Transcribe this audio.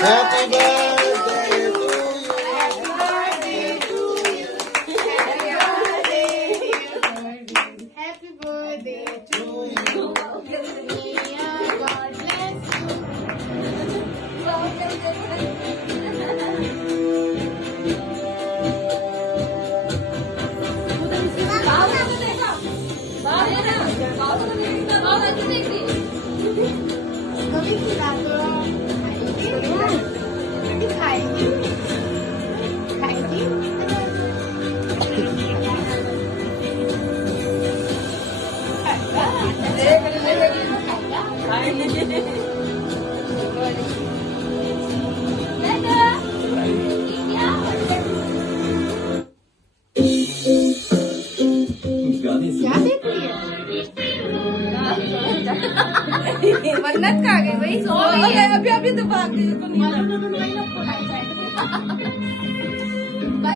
Happy birthday to you. Happy birthday to you. May God bless you. कभी खिला तो खाएगी खाएगी क्या देख रही है मन्नत खा गई भाई, सो गई है। अभी अभी तो भाग गई, उसको नींद आ गई।